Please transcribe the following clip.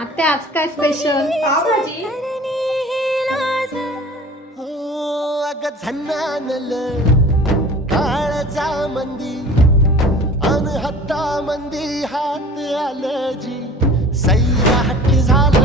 आता आज काय स्पेशल? पावभाजी. हो अग झन्नानल काळजा मंदी अन हत्ता मंदी हात आलं जी सैरा हट्टी झाला